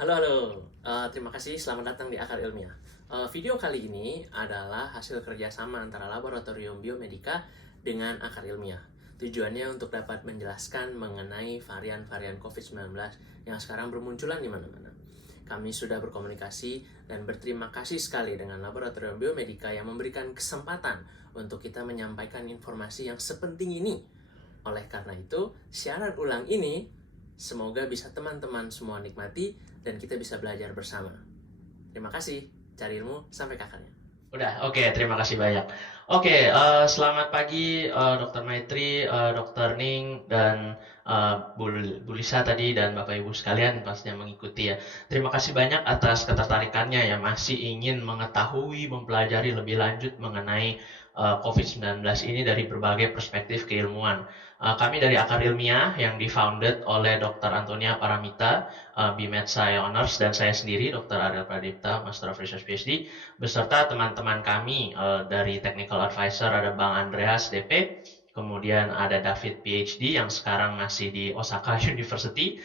Halo, halo. Terima kasih, selamat datang di Akar Ilmiah. Video kali ini adalah hasil kerjasama antara Laboratorium Biomedika dengan Akar Ilmiah. Tujuannya untuk dapat menjelaskan mengenai varian-varian COVID-19 yang sekarang bermunculan di mana-mana. Kami sudah berkomunikasi dan berterima kasih sekali dengan Laboratorium Biomedika yang memberikan kesempatan untuk kita menyampaikan informasi yang sepenting ini. Oleh karena itu, siaran ulang ini semoga bisa teman-teman semua nikmati dan kita bisa belajar bersama. Terima kasih. Cari ilmu sampai ke akarnya. Udah, oke, terima kasih banyak. Oke, selamat pagi Dr. Maitri, Dr. Ning, dan Bu Lisa tadi, dan Bapak Ibu sekalian pastinya mengikuti ya. Terima kasih banyak atas ketertarikannya ya, masih ingin mengetahui, mempelajari lebih lanjut mengenai COVID-19 ini dari berbagai perspektif keilmuan. Kami dari Akar Ilmiah yang difounded oleh Dr. Antonia Paramita, BMed Saya Honors, dan saya sendiri, Dr. Ariel Pradipta, Master of Research PhD, beserta teman-teman kami dari Technical Advisor ada Bang Andreas DP, kemudian ada David PhD yang sekarang masih di Osaka University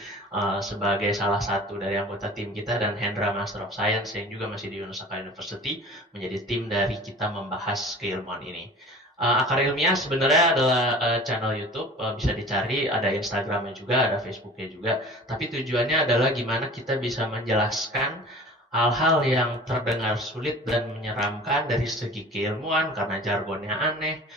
sebagai salah satu dari anggota tim kita, dan Hendra Master of Science yang juga masih di Osaka University menjadi tim dari kita membahas keilmuan ini. Akar Ilmiah sebenarnya adalah channel YouTube, bisa dicari, ada Instagramnya juga, ada Facebooknya juga. Tapi tujuannya adalah gimana kita bisa menjelaskan hal-hal yang terdengar sulit dan menyeramkan dari segi keilmuan karena jargonnya aneh,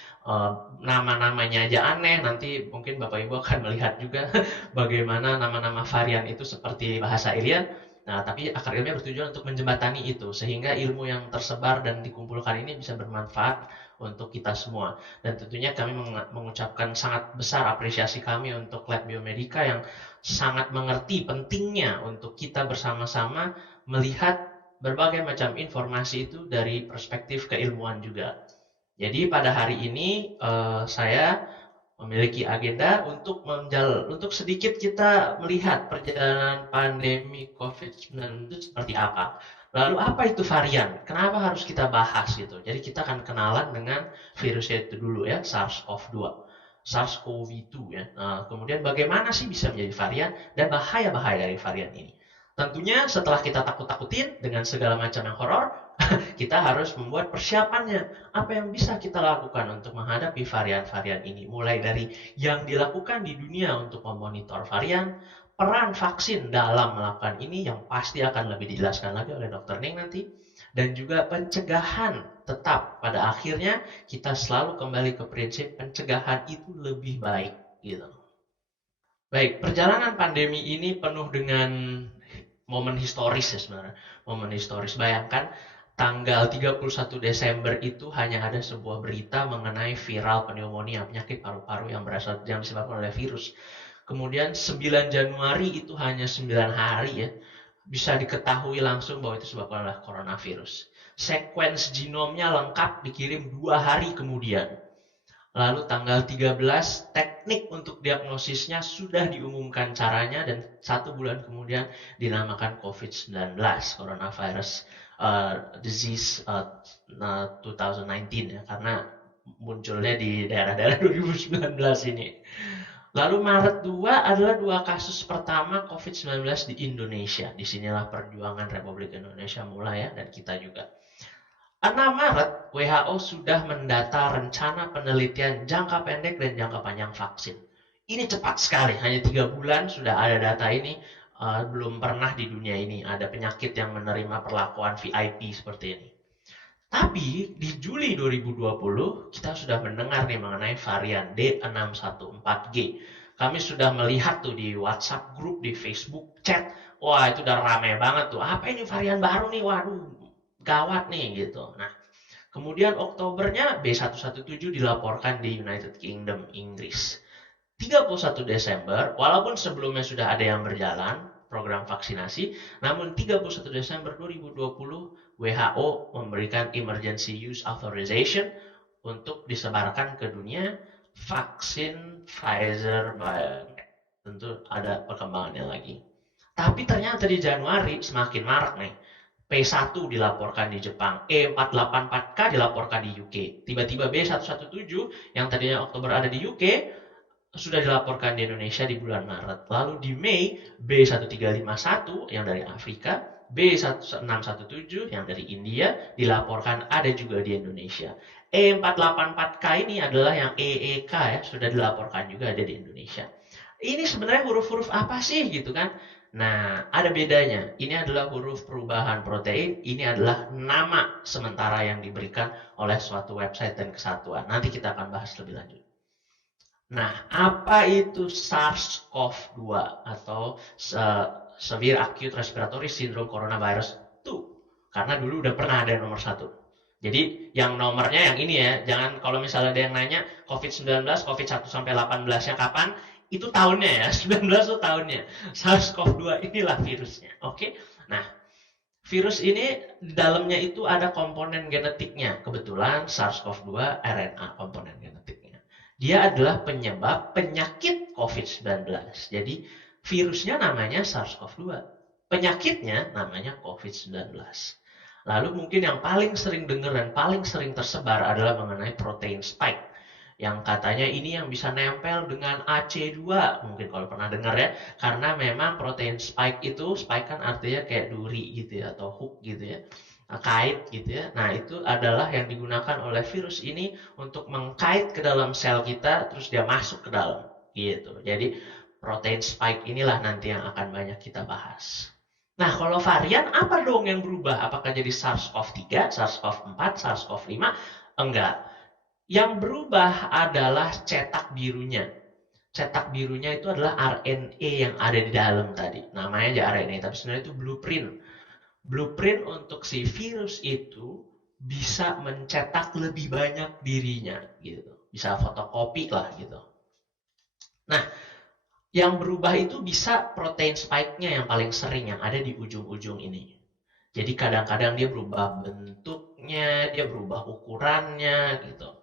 nama-namanya aja aneh. Nanti mungkin Bapak Ibu akan melihat juga bagaimana nama-nama varian itu seperti bahasa alien. Nah, tapi akar ilmiah bertujuan untuk menjembatani itu sehingga ilmu yang tersebar dan dikumpulkan ini bisa bermanfaat untuk kita semua. Dan tentunya kami mengucapkan sangat besar apresiasi kami untuk Lab Biomedika yang sangat mengerti pentingnya untuk kita bersama-sama melihat berbagai macam informasi itu dari perspektif keilmuan juga. Jadi pada hari ini saya memiliki agenda untuk sedikit kita melihat perjalanan pandemi COVID-19 itu seperti apa. Lalu apa itu varian? Kenapa harus kita bahas gitu? Jadi kita akan kenalan dengan virusnya itu dulu ya, SARS-CoV-2. SARS-CoV-2 ya. Nah, kemudian bagaimana sih bisa menjadi varian dan bahaya-bahaya dari varian ini? Tentunya setelah kita takut-takutin dengan segala macam yang horor, kita harus membuat persiapannya. Apa yang bisa kita lakukan untuk menghadapi varian-varian ini? Mulai dari yang dilakukan di dunia untuk memonitor varian, peran vaksin dalam melakukan ini yang pasti akan lebih dijelaskan lagi oleh Dr. Ning nanti, dan juga pencegahan. Tetap pada akhirnya kita selalu kembali ke prinsip pencegahan itu lebih baik gitu. Baik, perjalanan pandemi ini penuh dengan momen historis ya sebenarnya. Momen historis. Bayangkan tanggal 31 Desember itu hanya ada sebuah berita mengenai viral pneumonia, penyakit paru-paru yang disebabkan oleh virus. Kemudian 9 Januari itu hanya 9 hari ya, bisa diketahui langsung bahwa itu disebabkan oleh coronavirus. Sequence genomnya lengkap dikirim 2 hari kemudian. Lalu tanggal 13 teknik untuk diagnosisnya sudah diumumkan caranya, dan 1 bulan kemudian dinamakan COVID-19, Coronavirus Disease 2019 ya, karena munculnya di daerah-daerah 2019 ini. Lalu Maret 2 adalah 2 kasus pertama COVID-19 di Indonesia. Disinilah perjuangan Republik Indonesia mulai ya, dan kita juga. 6 Maret, WHO sudah mendata rencana penelitian jangka pendek dan jangka panjang vaksin. Ini cepat sekali, hanya 3 bulan sudah ada data ini. Belum pernah di dunia ini ada penyakit yang menerima perlakuan VIP seperti ini. Tapi di Juli 2020 kita sudah mendengar nih mengenai varian D614G. Kami sudah melihat tuh di WhatsApp grup, di Facebook chat. Wah, itu udah rame banget tuh. Apa ini varian baru nih? Waduh, gawat nih gitu. Nah, kemudian Oktobernya B117 dilaporkan di United Kingdom, Inggris. 31 Desember, walaupun sebelumnya sudah ada yang berjalan, program vaksinasi, namun 31 Desember 2020 WHO memberikan Emergency Use Authorization untuk disebarkan ke dunia vaksin Pfizer BioNTech. Tentu ada perkembangannya lagi. Tapi ternyata di Januari semakin marak nih. P1 dilaporkan di Jepang, E484K dilaporkan di UK. Tiba-tiba B117 yang tadinya Oktober ada di UK, sudah dilaporkan di Indonesia di bulan Maret. Lalu di Mei B1351 yang dari Afrika, B1617 yang dari India dilaporkan ada juga di Indonesia. E484K ini adalah yang EEK ya, sudah dilaporkan juga ada di Indonesia. Ini sebenarnya huruf-huruf apa sih gitu kan? Nah, ada bedanya. Ini adalah huruf perubahan protein, ini adalah nama sementara yang diberikan oleh suatu website dan kesatuan. Nanti kita akan bahas lebih lanjut. Nah, apa itu SARS-CoV-2 atau Severe Acute Respiratory Syndrome Coronavirus 2? Karena dulu udah pernah ada nomor 1. Jadi yang nomornya yang ini ya, jangan kalau misalnya ada yang nanya COVID-19, COVID-1 sampai 18-nya kapan, itu tahunnya ya, 19 itu tahunnya. SARS-CoV-2 inilah virusnya, oke? Nah, virus ini di dalamnya itu ada komponen genetiknya. Kebetulan SARS-CoV-2 RNA komponen genetiknya. Dia adalah penyebab penyakit COVID-19. Jadi virusnya namanya SARS-CoV-2. Penyakitnya namanya COVID-19. Lalu mungkin yang paling sering dengar dan paling sering tersebar adalah mengenai protein spike. Yang katanya ini yang bisa nempel dengan AC2, mungkin kalau pernah dengar ya. Karena memang protein spike itu, spike kan artinya kayak duri gitu ya, atau hook gitu ya. Nah, kait gitu ya. Nah, itu adalah yang digunakan oleh virus ini untuk mengkait ke dalam sel kita, terus dia masuk ke dalam gitu. Jadi protein spike inilah nanti yang akan banyak kita bahas. Nah, kalau varian apa dong yang berubah? Apakah jadi SARS-CoV-3, SARS-CoV-4, SARS-CoV-5? Enggak. Yang berubah adalah cetak birunya. Cetak birunya itu adalah RNA yang ada di dalam tadi. Namanya aja RNA, tapi sebenarnya itu blueprint. Blueprint untuk si virus itu bisa mencetak lebih banyak dirinya gitu. Bisa fotokopi lah gitu. Nah, yang berubah itu bisa protein spike-nya yang paling sering yang ada di ujung-ujung ini. Jadi kadang-kadang dia berubah bentuknya, dia berubah ukurannya gitu.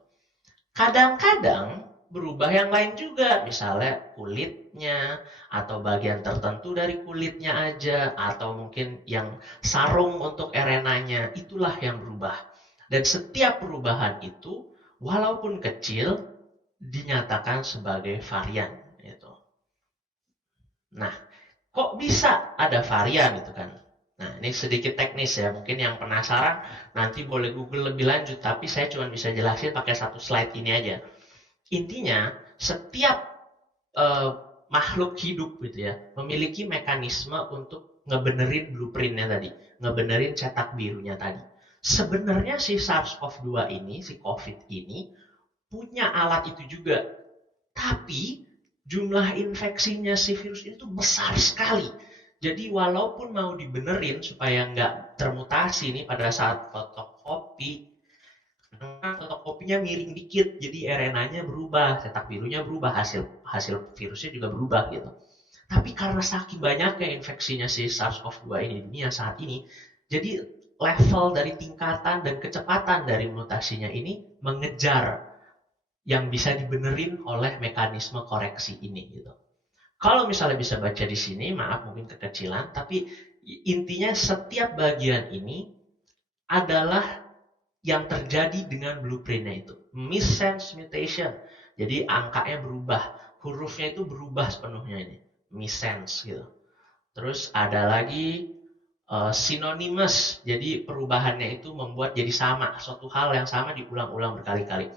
Kadang-kadang berubah yang lain juga, misalnya kulitnya atau bagian tertentu dari kulitnya aja atau mungkin yang sarung untuk RNA-nya, itulah yang berubah. Dan setiap perubahan itu walaupun kecil dinyatakan sebagai varian gitu. Nah, kok bisa ada varian itu kan? Nah, ini sedikit teknis ya. Mungkin yang penasaran nanti boleh Google lebih lanjut, tapi saya cuma bisa jelasin pakai satu slide ini aja. Intinya, setiap eh, makhluk hidup gitu ya, memiliki mekanisme untuk ngebenerin blueprintnya tadi, ngebenerin cetak birunya tadi. Sebenarnya si SARS-CoV-2 ini, si COVID ini, punya alat itu juga. Tapi jumlah infeksinya si virus ini tuh besar sekali. Jadi walaupun mau dibenerin supaya nggak termutasi nih pada saat fotokopi, fotokopinya miring dikit, jadi RNA-nya berubah, cetak birunya berubah, hasil hasil virusnya juga berubah gitu. Tapi karena saking banyaknya infeksinya si SARS-CoV-2 ini di dunia saat ini, jadi level dari tingkatan dan kecepatan dari mutasinya ini mengejar yang bisa dibenerin oleh mekanisme koreksi ini gitu. Kalau misalnya bisa baca di sini, maaf mungkin kekecilan, tapi intinya setiap bagian ini adalah yang terjadi dengan blueprintnya itu. Missense mutation. Jadi angkanya berubah. Hurufnya itu berubah sepenuhnya ini. Missense gitu. Terus ada lagi synonymous. Jadi perubahannya itu membuat jadi sama. Suatu hal yang sama diulang-ulang berkali-kali.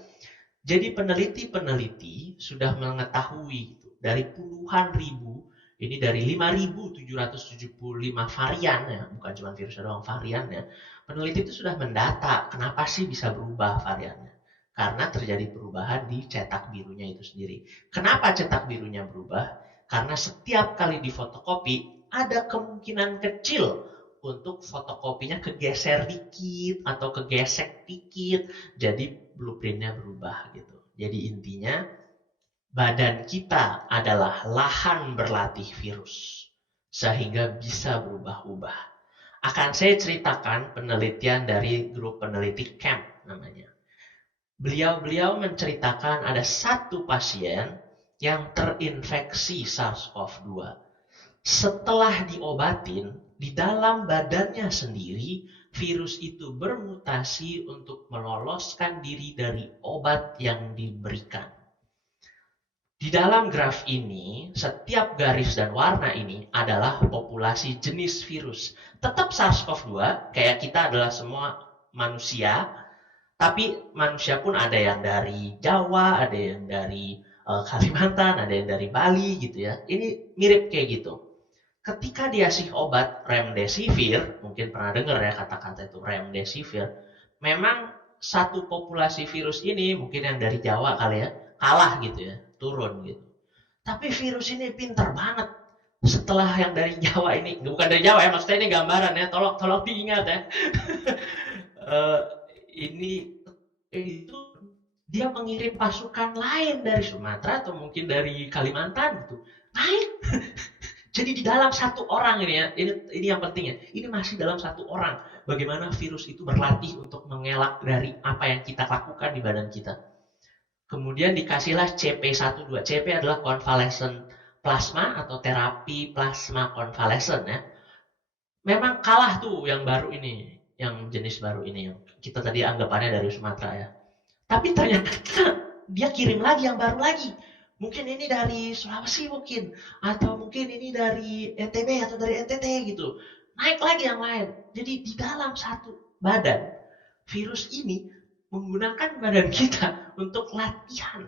Jadi peneliti-peneliti sudah mengetahui gitu, dari puluhan ribu, ini dari 5.775 varian ya, bukan cuma virusnya doang variannya. Peneliti itu sudah mendata kenapa sih bisa berubah variannya. Karena terjadi perubahan di cetak birunya itu sendiri. Kenapa cetak birunya berubah? Karena setiap kali difotokopi ada kemungkinan kecil untuk fotokopinya kegeser dikit atau kegesek dikit. Jadi blueprintnya berubah gitu. Jadi intinya badan kita adalah lahan berlatih virus sehingga bisa berubah-ubah. Akan saya ceritakan penelitian dari grup peneliti CAMP namanya. Beliau-beliau menceritakan ada satu pasien yang terinfeksi SARS-CoV-2. Setelah diobatin, di dalam badannya sendiri, virus itu bermutasi untuk meloloskan diri dari obat yang diberikan. Di dalam graf ini, setiap garis dan warna ini adalah populasi jenis virus. Tetap SARS-CoV-2, kayak kita adalah semua manusia, tapi manusia pun ada yang dari Jawa, ada yang dari Kalimantan, ada yang dari Bali gitu ya. Ini mirip kayak gitu. Ketika dikasih obat remdesivir, mungkin pernah dengar ya kata-kata itu remdesivir, memang satu populasi virus ini, mungkin yang dari Jawa kali ya, kalah gitu ya, turun gitu. Tapi virus ini pintar banget. Setelah yang dari Jawa ini, bukan dari Jawa ya, maksudnya ini gambaran ya, tolong tolong diingat ya. Eh, ini itu dia mengirim pasukan lain dari Sumatera atau mungkin dari Kalimantan gitu. Naik. Jadi di dalam satu orang ini ya, ini yang penting ya. Ini masih dalam satu orang. Bagaimana virus itu berlatih untuk mengelak dari apa yang kita lakukan di badan kita. Kemudian dikasihlah CP12. CP adalah convalescent plasma atau terapi plasma convalescent ya. Memang kalah tuh yang baru ini, yang jenis baru ini yang kita tadi anggapannya dari Sumatera ya. Tapi ternyata dia kirim lagi yang baru lagi. Mungkin ini dari Sulawesi mungkin, atau mungkin ini dari NTB atau dari NTT gitu. Naik lagi yang lain. Jadi di dalam satu badan, virus ini menggunakan badan kita untuk latihan.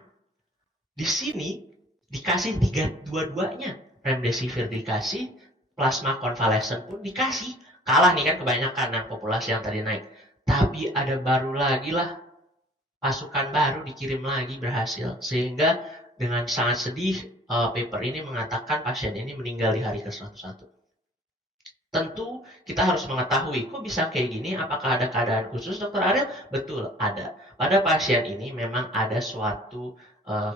Di sini dikasih dua-duanya. Remdesivir dikasih, plasma convalescent pun dikasih. Kalah nih kan kebanyakan yang populasi yang tadi naik. Tapi ada baru lagi lah, pasukan baru dikirim lagi berhasil. Sehingga dengan sangat sedih, paper ini mengatakan pasien ini meninggal di hari ke-101. Tentu kita harus mengetahui, kok bisa kayak gini? Apakah ada keadaan khusus, Dokter Ariel? Betul, ada. Pada pasien ini memang ada suatu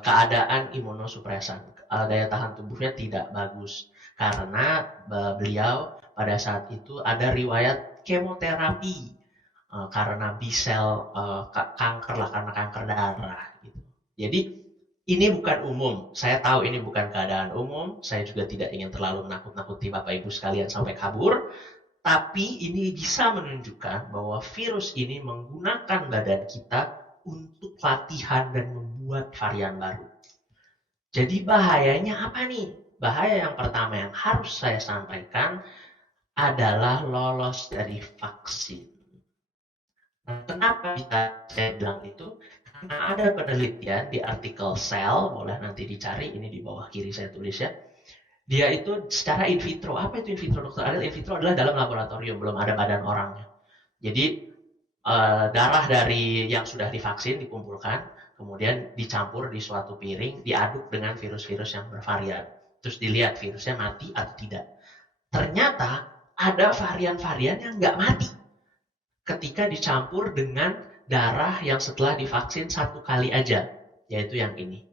keadaan imunosupresan. Daya tahan tubuhnya tidak bagus. Karena beliau pada saat itu ada riwayat kemoterapi karena B-cell kanker lah, karena kanker darah. Gitu. Jadi ini bukan umum. Saya tahu ini bukan keadaan umum. Saya juga tidak ingin terlalu menakut-nakuti Bapak Ibu sekalian sampai kabur. Tapi ini bisa menunjukkan bahwa virus ini menggunakan badan kita untuk latihan dan membuat varian baru. Jadi bahayanya apa nih? Bahaya yang pertama yang harus saya sampaikan adalah lolos dari vaksin. Nah, kenapa bisa saya bilang itu? Karena ada penelitian di artikel Cell, boleh nanti dicari, ini di bawah kiri saya tulis ya. Dia itu secara in vitro. Apa itu in vitro, Dokter Ariel? In vitro adalah dalam laboratorium, belum ada badan orangnya. Jadi darah dari yang sudah divaksin dikumpulkan, kemudian dicampur di suatu piring, diaduk dengan virus-virus yang bervarian. Terus dilihat virusnya mati atau tidak. Ternyata ada varian-varian yang nggak mati ketika dicampur dengan darah yang setelah divaksin satu kali aja, yaitu yang ini.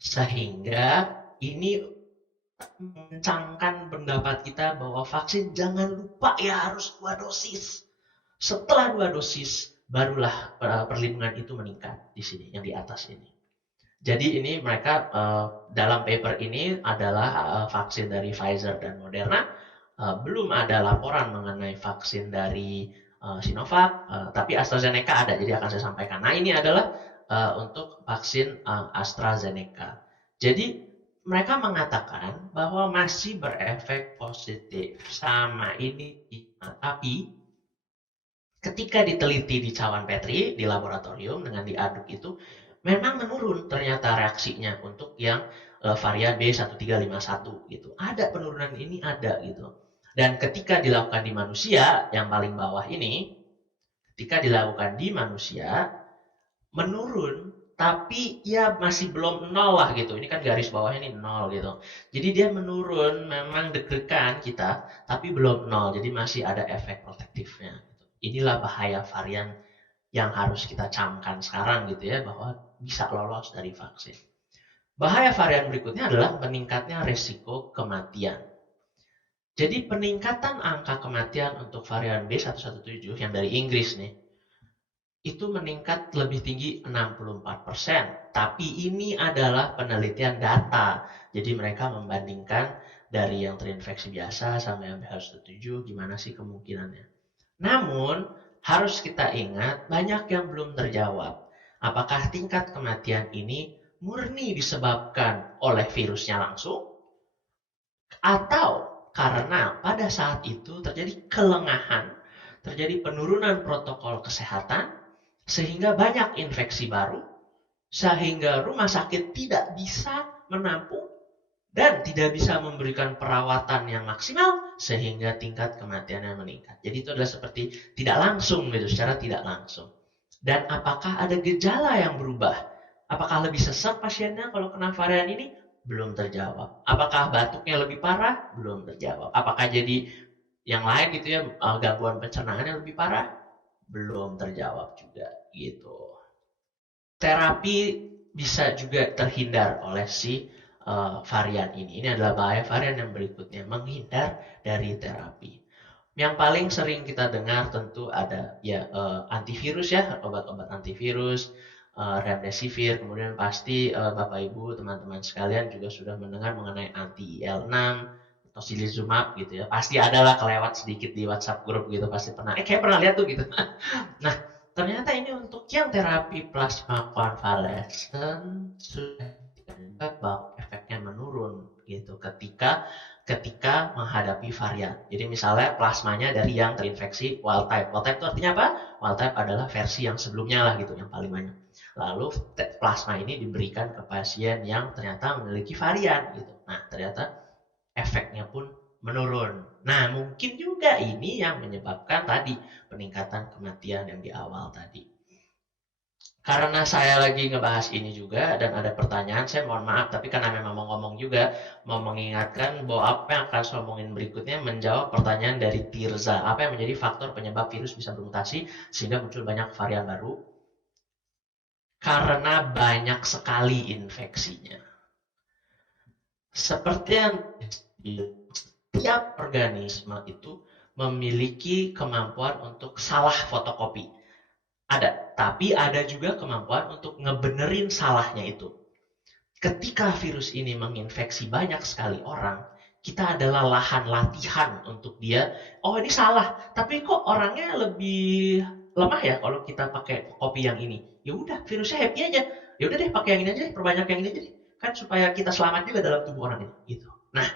Sehingga ini mengencangkan pendapat kita bahwa vaksin jangan lupa ya harus 2 dosis. Setelah 2 dosis, barulah perlindungan itu meningkat di sini, yang di atas ini. Jadi ini mereka dalam paper ini adalah vaksin dari Pfizer dan Moderna. Belum ada laporan mengenai vaksin dari Sinovac, tapi AstraZeneca ada, jadi akan saya sampaikan. Nah ini adalah untuk vaksin AstraZeneca. Jadi mereka mengatakan bahwa masih berefek positif sama ini, tapi ketika diteliti di cawan Petri di laboratorium dengan diaduk itu, memang menurun ternyata reaksinya untuk yang varian B1351 gitu. Ada penurunan ini ada gitu. Dan ketika dilakukan di manusia, yang paling bawah ini, ketika dilakukan di manusia, menurun, tapi ya masih belum nol lah gitu. Ini kan garis bawahnya ini nol gitu. Jadi dia menurun, memang deg-degan kita, tapi belum nol. Jadi masih ada efek protektifnya. Gitu. Inilah bahaya varian yang harus kita camkan sekarang gitu ya, bahwa bisa lolos dari vaksin. Bahaya varian berikutnya adalah meningkatnya resiko kematian. Jadi peningkatan angka kematian untuk varian B117 yang dari Inggris nih, itu meningkat lebih tinggi 64%. Tapi ini adalah penelitian data. Jadi mereka membandingkan dari yang terinfeksi biasa sama yang B117, gimana sih kemungkinannya. Namun, harus kita ingat banyak yang belum terjawab. Apakah tingkat kematian ini murni disebabkan oleh virusnya langsung, atau karena pada saat itu terjadi kelengahan, terjadi penurunan protokol kesehatan, sehingga banyak infeksi baru, sehingga rumah sakit tidak bisa menampung dan tidak bisa memberikan perawatan yang maksimal, sehingga tingkat kematiannya meningkat. Jadi itu adalah seperti tidak langsung gitu, secara tidak langsung. Dan apakah ada gejala yang berubah? Apakah lebih sesak pasiennya kalau kena varian ini? Belum terjawab. Apakah batuknya lebih parah? Belum terjawab. Apakah jadi yang lain gitu ya, gangguan pencernaannya lebih parah? Belum terjawab juga gitu. Terapi bisa juga terhindar oleh si varian ini. Ini adalah bahaya varian yang berikutnya, menghindar dari terapi. Yang paling sering kita dengar tentu ada ya antivirus ya, obat-obat antivirus, remdesivir, kemudian pasti Bapak Ibu, teman-teman sekalian juga sudah mendengar mengenai anti-IL-6, tocilizumab gitu ya. Pasti adalah kelewat sedikit di WhatsApp grup gitu, pasti pernah. Kayak pernah lihat tuh gitu. Nah, ternyata ini untuk yang terapi plasma konvalesen sudah dianggap bahwa efeknya menurun gitu ketika menghadapi varian. Jadi misalnya plasmanya dari yang terinfeksi wild type. Wild type itu artinya apa? Wild type adalah versi yang sebelumnya lah gitu, yang paling banyak. Lalu plasma ini diberikan ke pasien yang ternyata memiliki varian gitu. Nah, ternyata efeknya pun menurun. Nah, mungkin juga ini yang menyebabkan tadi peningkatan kematian yang di awal tadi. Karena saya lagi ngebahas ini juga dan ada pertanyaan, saya mohon maaf, tapi karena memang mau ngomong juga, mau mengingatkan bahwa apa yang akan saya omongin berikutnya menjawab pertanyaan dari Tirza. Apa yang menjadi faktor penyebab virus bisa bermutasi sehingga muncul banyak varian baru? Karena banyak sekali infeksinya. Seperti yang setiap organisme itu memiliki kemampuan untuk salah fotokopi. Ada, tapi ada juga kemampuan untuk ngebenerin salahnya itu. Ketika virus ini menginfeksi banyak sekali orang, kita adalah lahan latihan untuk dia. Oh, ini salah, tapi kok orangnya lebih lemah ya kalau kita pakai kopi yang ini. Ya udah, virusnya happy aja. Ya udah deh, pakai yang ini aja deh, perbanyak yang ini aja deh. Kan supaya kita selamat juga dalam tubuh orang ini, gitu. Nah,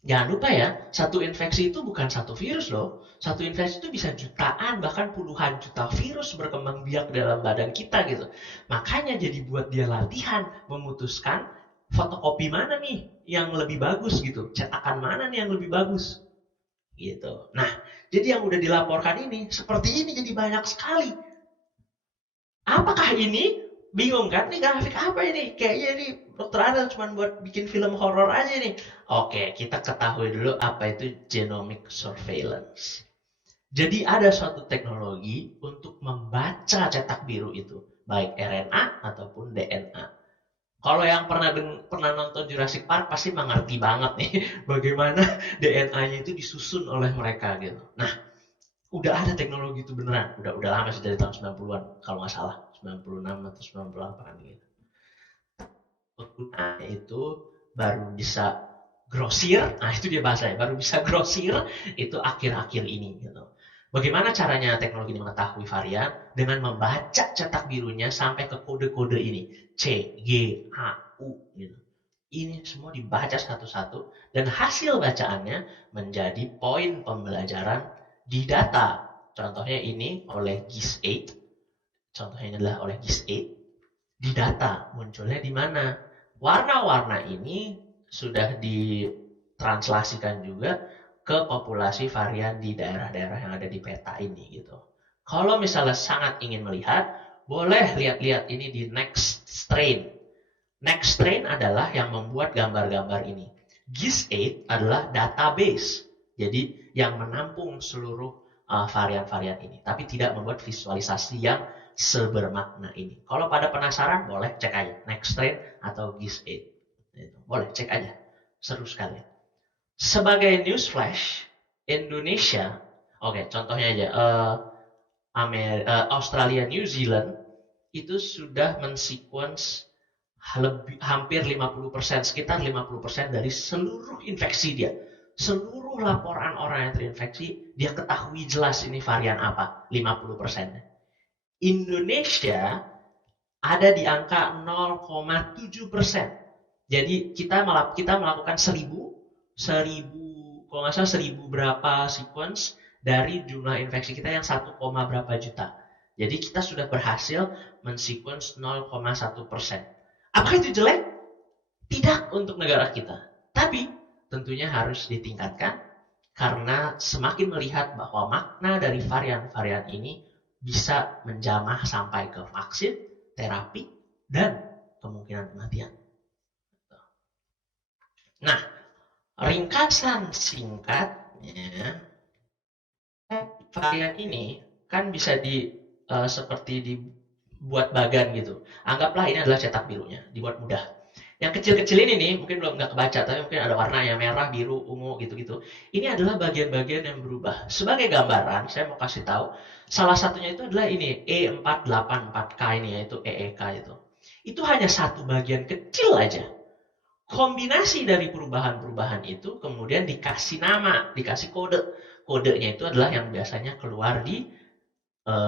jangan lupa ya, satu infeksi itu bukan satu virus loh. Satu infeksi itu bisa jutaan, bahkan puluhan juta virus berkembang biak dalam badan kita gitu. Makanya jadi buat dia latihan, memutuskan fotokopi mana nih yang lebih bagus gitu. Cetakan mana nih yang lebih bagus gitu. Nah, jadi yang udah dilaporkan ini, seperti ini jadi banyak sekali. Apakah ini? Bingung kan? Nih grafik apa ini? Kayaknya ini dokter Adel cuma buat bikin film horor aja nih. Oke, kita ketahui dulu apa itu genomic surveillance. Jadi ada suatu teknologi untuk membaca cetak biru itu, baik RNA ataupun DNA. Kalau yang pernah nonton Jurassic Park pasti mengerti banget nih bagaimana DNA-nya itu disusun oleh mereka gitu. Nah, udah ada teknologi itu beneran. Udah lama sih dari tahun 90-an kalau nggak salah. 96 atau 98 gitu. Penggunaannya itu baru bisa grosir, nah itu dia bahasanya, baru bisa grosir itu akhir-akhir ini gitu. Bagaimana caranya teknologi ini mengetahui varian? Dengan membaca cetak birunya sampai ke kode-kode ini. C, G, A, U gitu. Ini semua dibaca satu-satu dan hasil bacaannya menjadi poin pembelajaran di data. Contohnya ini oleh GIS8. Contohnya ini adalah oleh GIS8. Di data munculnya di mana? Warna-warna ini sudah ditranslasikan juga ke populasi varian di daerah-daerah yang ada di peta ini gitu. Kalau misalnya sangat ingin melihat, boleh lihat-lihat ini di Next Strain. Next Strain adalah yang membuat gambar-gambar ini. GIS8 adalah database, jadi yang menampung seluruh varian-varian ini, tapi tidak membuat visualisasi yang sebermakna ini. Kalau pada penasaran, boleh cek aja Next Strain atau GIS8. Boleh cek aja, seru sekali. Sebagai news flash, Indonesia, oke, contohnya aja, Australia, New Zealand itu sudah mensequence hampir 50%, sekitar 50% dari seluruh infeksi dia. Seluruh laporan orang yang terinfeksi, dia ketahui jelas ini varian apa, 50%. Indonesia ada di angka 0,7%. Jadi kita melakukan 1000 kalau nggak salah 1000 berapa sequence dari jumlah infeksi kita yang 1, berapa juta. Jadi kita sudah berhasil mensequence 0,1%. Apakah itu jelek? Tidak untuk negara kita. Tapi tentunya harus ditingkatkan karena semakin melihat bahwa makna dari varian-varian ini bisa menjamah sampai ke vaksin, terapi, dan kemungkinan kematian. Nah, ringkasan singkatnya, varian ini kan bisa seperti dibuat bagan gitu. Anggaplah ini adalah cetak birunya, dibuat mudah. Yang kecil-kecil ini nih, mungkin belum nggak kebaca, tapi mungkin ada warnanya merah, biru, ungu, gitu-gitu. Ini adalah bagian-bagian yang berubah. Sebagai gambaran, saya mau kasih tahu, salah satunya itu adalah ini, E484K ini, yaitu EEK itu. Itu hanya satu bagian kecil aja. Kombinasi dari perubahan-perubahan itu kemudian dikasih nama, dikasih kode. Kodenya itu adalah yang biasanya keluar di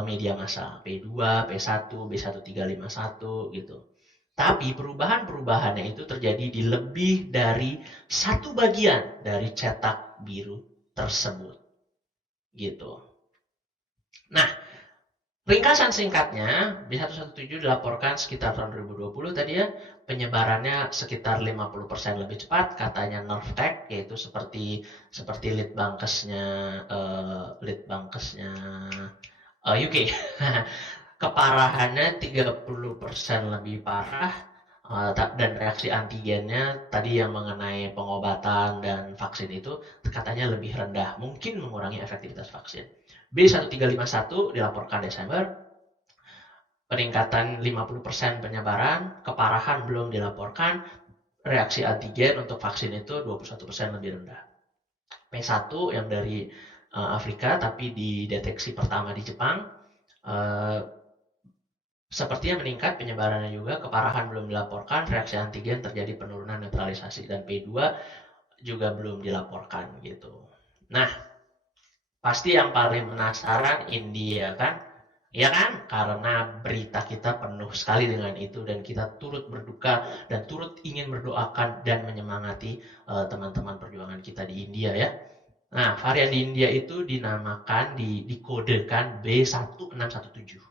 media massa, P2, P1, B1351 gitu. Tapi perubahan-perubahannya itu terjadi di lebih dari satu bagian dari cetak biru tersebut. Gitu. Nah, ringkasan singkatnya, B117 dilaporkan sekitar tahun 2020 tadi ya, penyebarannya sekitar 50% lebih cepat, katanya nerve tag, yaitu seperti UK. Keparahannya 30% lebih parah, dan reaksi antigennya tadi yang mengenai pengobatan dan vaksin itu katanya lebih rendah, mungkin mengurangi efektivitas vaksin. B1351 dilaporkan Desember, peningkatan 50% penyebaran, keparahan belum dilaporkan, reaksi antigen untuk vaksin itu 21% lebih rendah. P1 yang dari Afrika tapi dideteksi pertama di Jepang, sepertinya meningkat penyebarannya juga, keparahan belum dilaporkan, reaksi antigen terjadi penurunan neutralisasi, dan P2 juga belum dilaporkan gitu. Nah, pasti yang paling penasaran India kan? Ya kan? Karena berita kita penuh sekali dengan itu dan kita turut berduka dan turut ingin mendoakan dan menyemangati teman-teman perjuangan kita di India ya. Nah, varian di India itu dinamakan, dikodekan B1617.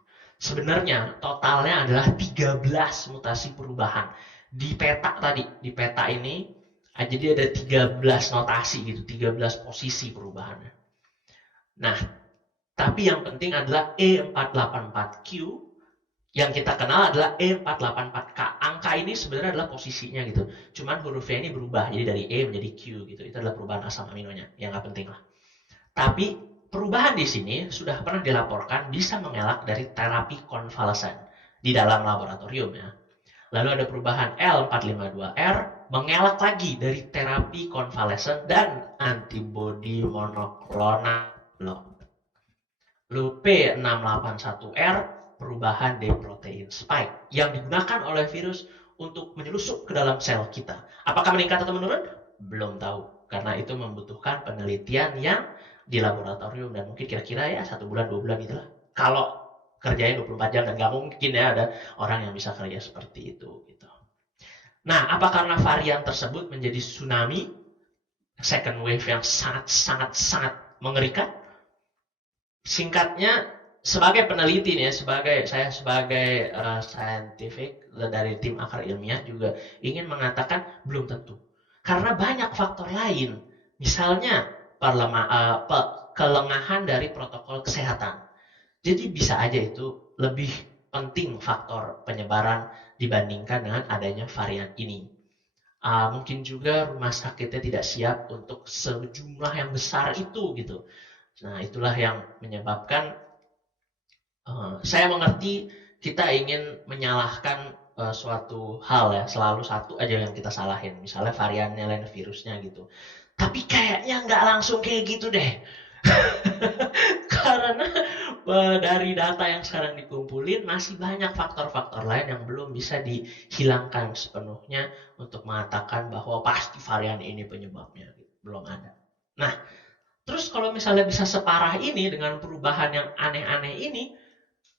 Sebenarnya totalnya adalah 13 mutasi perubahan. Di peta tadi, di peta ini, jadi ada 13 notasi gitu, 13 posisi perubahannya. Nah, tapi yang penting adalah E484Q, yang kita kenal adalah E484K. Angka ini sebenarnya adalah posisinya gitu. Cuman hurufnya ini berubah, jadi dari E menjadi Q gitu. Itu adalah perubahan asam aminonya, yang nggak penting lah. Tapi perubahan di sini sudah pernah dilaporkan bisa mengelak dari terapi konvalesen di dalam laboratorium ya. Lalu ada perubahan L452R mengelak lagi dari terapi konvalesen dan antibodi monoklonal. Lalu P681R perubahan D protein spike yang digunakan oleh virus untuk menyelusup ke dalam sel kita. Apakah meningkat atau menurun? Belum tahu, karena itu membutuhkan penelitian yang di laboratorium dan mungkin kira-kira ya 1 bulan 2 bulan gitulah. Kalau kerjanya 24 jam dan nggak mungkin ya ada orang yang bisa kerja seperti itu gitu. Nah, apa karena varian tersebut menjadi tsunami second wave yang sangat mengerikan? Singkatnya, sebagai peneliti nih, saya sebagai scientific dari tim akar ilmiah juga ingin mengatakan belum tentu. Karena banyak faktor lain. Misalnya kelengahan dari protokol kesehatan. Jadi bisa aja itu lebih penting faktor penyebaran dibandingkan dengan adanya varian ini. Mungkin juga rumah sakitnya tidak siap untuk sejumlah yang besar itu gitu. Nah, itulah yang menyebabkan saya mengerti kita ingin menyalahkan suatu hal ya, selalu satu aja yang kita salahin, misalnya variannya lain virusnya gitu. Tapi kayaknya nggak langsung kayak gitu deh. Karena dari data yang sekarang dikumpulin masih banyak faktor-faktor lain yang belum bisa dihilangkan sepenuhnya untuk mengatakan bahwa pasti varian ini penyebabnya. Belum ada. Nah, terus kalau misalnya bisa separah ini dengan perubahan yang aneh-aneh ini,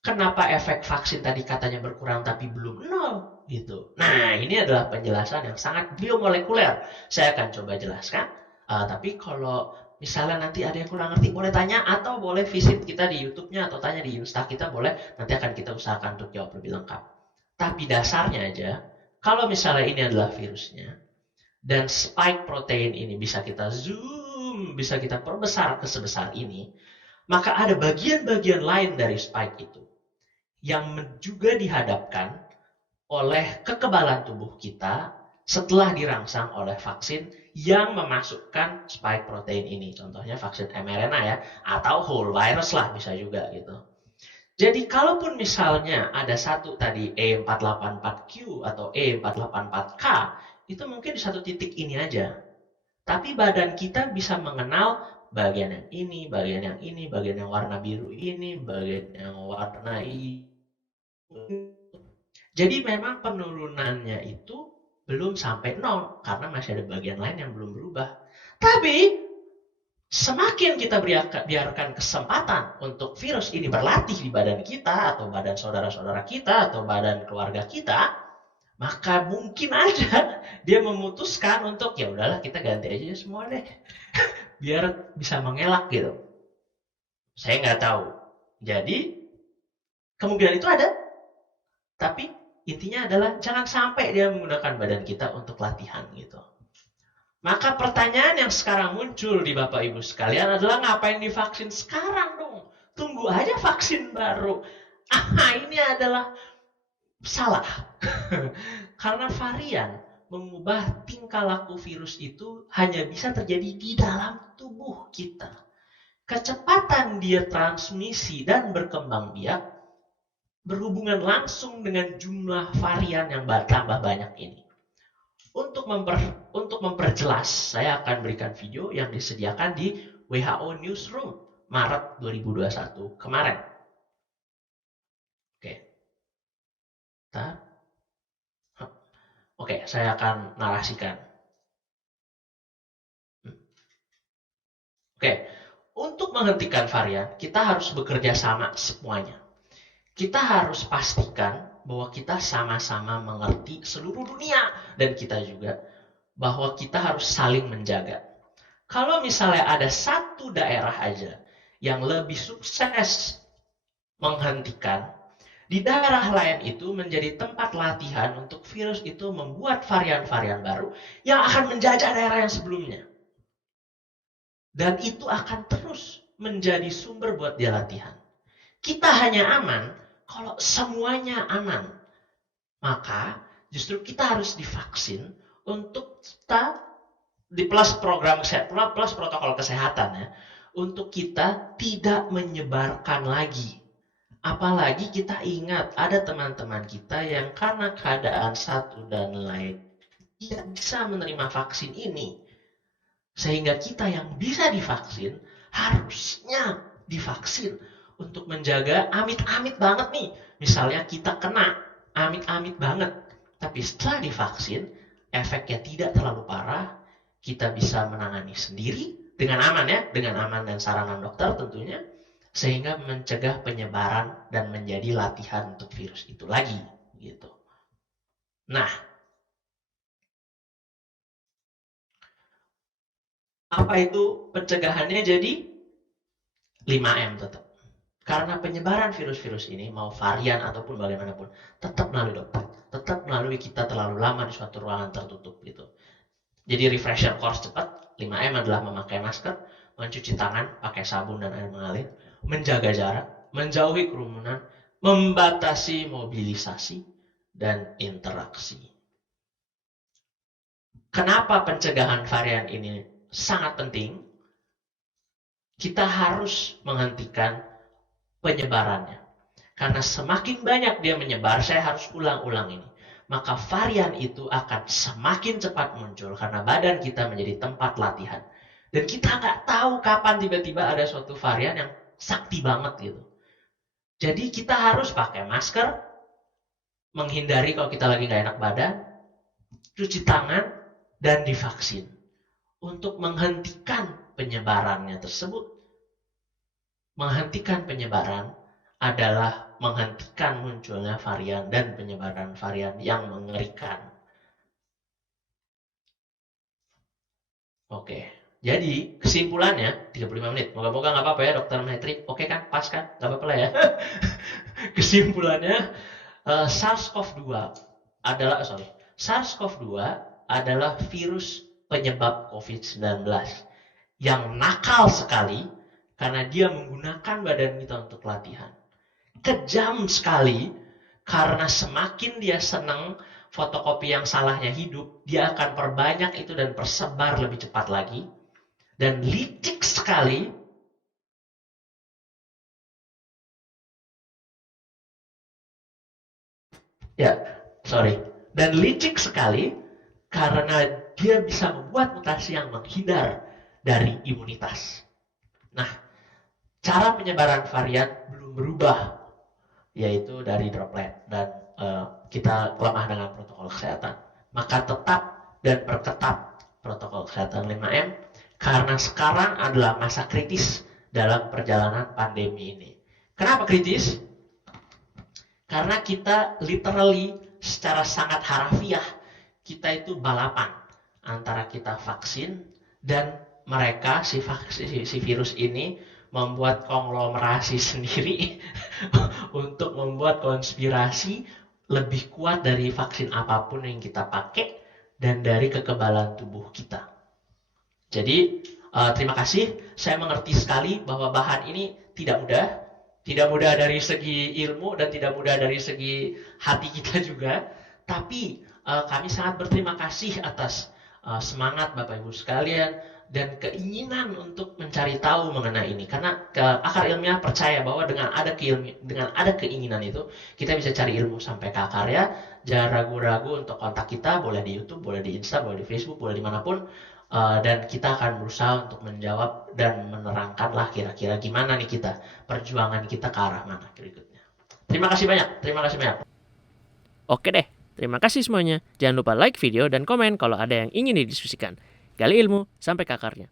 Kenapa efek vaksin tadi katanya berkurang tapi belum nol gitu. Nah, ini adalah penjelasan yang sangat biomolekuler. Saya akan coba jelaskan. Tapi kalau misalnya nanti ada yang kurang ngerti, boleh tanya atau boleh visit kita di YouTube-nya atau tanya di Insta kita, boleh. Nanti akan kita usahakan untuk jawab lebih lengkap. Tapi dasarnya aja, kalau misalnya ini adalah virusnya, dan spike protein ini bisa kita zoom, bisa kita perbesar ke sebesar ini, maka ada bagian-bagian lain dari spike itu yang juga dihadapkan oleh kekebalan tubuh kita setelah dirangsang oleh vaksin yang memasukkan spike protein ini. Contohnya vaksin mRNA ya, atau whole virus lah bisa juga gitu. Jadi kalaupun misalnya ada satu tadi E484Q atau E484K, itu mungkin di satu titik ini aja. Tapi badan kita bisa mengenal bagian yang ini, bagian yang ini, bagian yang warna biru ini, bagian yang warna ini. Jadi memang penurunannya itu belum sampai nol karena masih ada bagian lain yang belum berubah. Tapi semakin kita biarkan kesempatan untuk virus ini berlatih di badan kita atau badan saudara-saudara kita atau badan keluarga kita, maka mungkin aja dia memutuskan untuk ya udahlah kita ganti aja semua deh biar bisa mengelak gitu. Saya nggak tahu. Jadi kemungkinan itu ada, tapi intinya adalah jangan sampai dia menggunakan badan kita untuk latihan gitu. Maka pertanyaan yang sekarang muncul di Bapak Ibu sekalian adalah ngapain divaksin sekarang dong? Tunggu aja vaksin baru. Ini adalah salah. Karena varian mengubah tingkah laku virus itu hanya bisa terjadi di dalam tubuh kita. Kecepatan dia transmisi dan berkembang biak berhubungan langsung dengan jumlah varian yang bertambah banyak ini. Untuk memperjelas, saya akan berikan video yang disediakan di WHO Newsroom Maret 2021 kemarin. Oke, saya akan narasikan. Oke, untuk menghentikan varian, kita harus bekerja sama semuanya. Kita harus pastikan bahwa kita sama-sama mengerti seluruh dunia dan kita juga bahwa kita harus saling menjaga. Kalau misalnya ada satu daerah aja yang lebih sukses menghentikan, di daerah lain itu menjadi tempat latihan untuk virus itu membuat varian-varian baru yang akan menjajah daerah yang sebelumnya. Dan itu akan terus menjadi sumber buat dia latihan. Kita hanya aman kalau semuanya aman. Maka justru kita harus divaksin untuk kita di plus protokol kesehatan ya, untuk kita tidak menyebarkan lagi. Apalagi kita ingat ada teman-teman kita yang karena keadaan satu dan lain tidak bisa menerima vaksin ini. Sehingga kita yang bisa divaksin harusnya divaksin untuk menjaga amit-amit banget nih. Misalnya kita kena amit-amit banget. Tapi setelah divaksin, efeknya tidak terlalu parah. Kita bisa menangani sendiri dengan aman ya, dengan aman dan saranan dokter tentunya. Sehingga mencegah penyebaran dan menjadi latihan untuk virus itu lagi. Gitu. Nah, apa itu pencegahannya? Jadi 5M tetap. Karena penyebaran virus-virus ini, mau varian ataupun bagaimanapun, tetap melalui dokter. Tetap melalui kita terlalu lama di suatu ruangan tertutup gitu. Jadi refresher course cepat, 5M adalah memakai masker, mencuci tangan, pakai sabun dan air mengalir, menjaga jarak, menjauhi kerumunan, membatasi mobilisasi, dan interaksi. Kenapa pencegahan varian ini sangat penting? Kita harus menghentikan penyebarannya. Karena semakin banyak dia menyebar, saya harus ulang-ulang ini. Maka varian itu akan semakin cepat muncul karena badan kita menjadi tempat latihan. Dan kita nggak tahu kapan tiba-tiba ada suatu varian yang sakti banget gitu. Jadi kita harus pakai masker, menghindari kalau kita lagi nggak enak badan, cuci tangan, dan divaksin. Untuk menghentikan penyebarannya tersebut. Menghentikan penyebaran adalah menghentikan munculnya varian dan penyebaran varian yang mengerikan. Oke, jadi kesimpulannya 35 menit. Moga-moga nggak apa-apa ya Dokter Maitri. Oke kan? Pas kan? Nggak apa-apa lah ya. Kesimpulannya, SARS-CoV-2 SARS-CoV-2 adalah virus penyebab COVID-19 yang nakal sekali karena dia menggunakan badan kita untuk latihan. Kejam sekali karena semakin dia senang fotokopi yang salahnya hidup, dia akan perbanyak itu dan persebar lebih cepat lagi. Dan licik sekali dan licik sekali karena dia bisa membuat mutasi yang menghindar dari imunitas. Nah, cara penyebaran varian belum berubah, yaitu dari droplet, dan kita lemah dengan protokol kesehatan. Maka tetap dan perketat protokol kesehatan 5M, karena sekarang adalah masa kritis dalam perjalanan pandemi ini. Kenapa kritis? Karena kita literally secara sangat harafiah, kita itu balapan antara kita vaksin dan mereka si virus ini membuat konglomerasi sendiri untuk membuat konspirasi lebih kuat dari vaksin apapun yang kita pakai dan dari kekebalan tubuh kita. Jadi terima kasih, saya mengerti sekali bahwa bahan ini tidak mudah dari segi ilmu dan tidak mudah dari segi hati kita juga. Tapi kami sangat berterima kasih atas semangat Bapak Ibu sekalian dan keinginan untuk mencari tahu mengenai ini. Karena akar ilmiah percaya bahwa dengan ada keinginan itu, kita bisa cari ilmu sampai ke akarnya. Jangan ragu-ragu untuk kontak kita, boleh di YouTube, boleh di Insta, boleh di Facebook, boleh dimanapun. Dan kita akan berusaha untuk menjawab dan menerangkanlah kira-kira gimana nih kita, perjuangan kita ke arah mana berikutnya. Terima kasih banyak. Oke deh, terima kasih semuanya. Jangan lupa like video dan komen kalau ada yang ingin didiskusikan. Gali ilmu sampai ke akarnya.